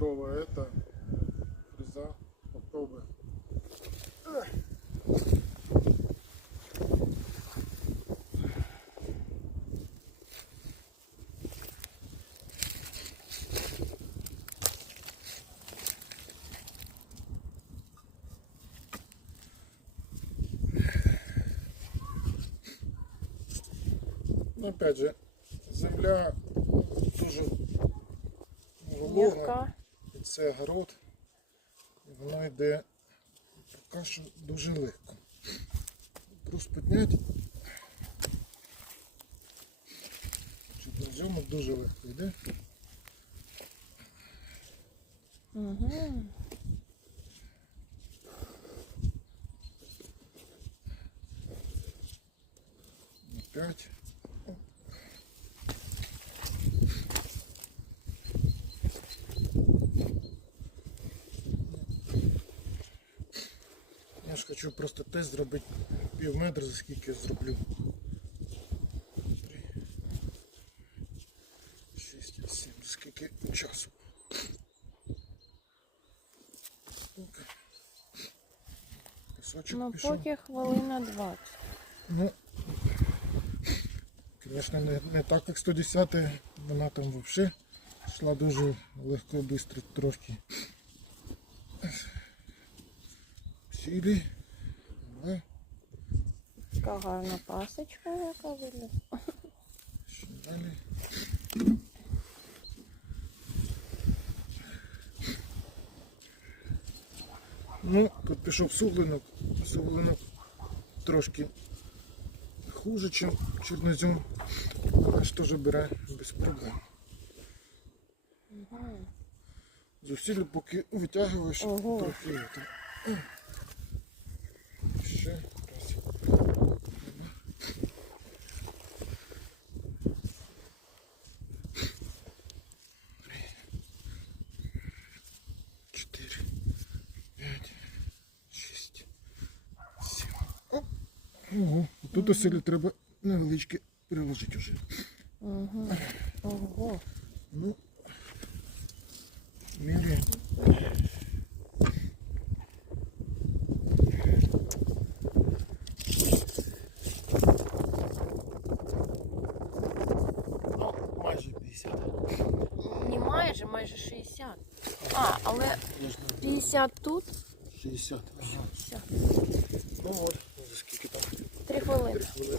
двухметровая это фреза. Попробуем. Но ну, опять же, земля тоже ловная. Це огород. І воно йде поки що дуже легко. Просто підняти. Чорнозьому дуже легко йде. Угу. Опять. Я ж хочу просто тест зробити пів метра, за скільки я зроблю. Три, шість, сім, за скільки часу. Пісочок Ну, пішов. поки хвилина 20. Ну, звісно, не, не так, як 110 вона там взагалі йшла дуже легко і швидко трошки. Сілі. Два, Така гарна пасочка, яка виглядає. ще далі. Ну, тут пішов суглинок. Суглинок трошки хуже, ніж чорнозем. Але ж теж бере без проблем. Зусилля поки витягуєш трохи. 4, 5, 6, 7. О! Ого, тут оселі треба невеличкі приложити вже. Ого. Ого. Ну, майже, майже 60. А, але Я ж не 50 тут, 60. 60. Ну от, за скільки там? Три хвилини. Три хвилини. Працює.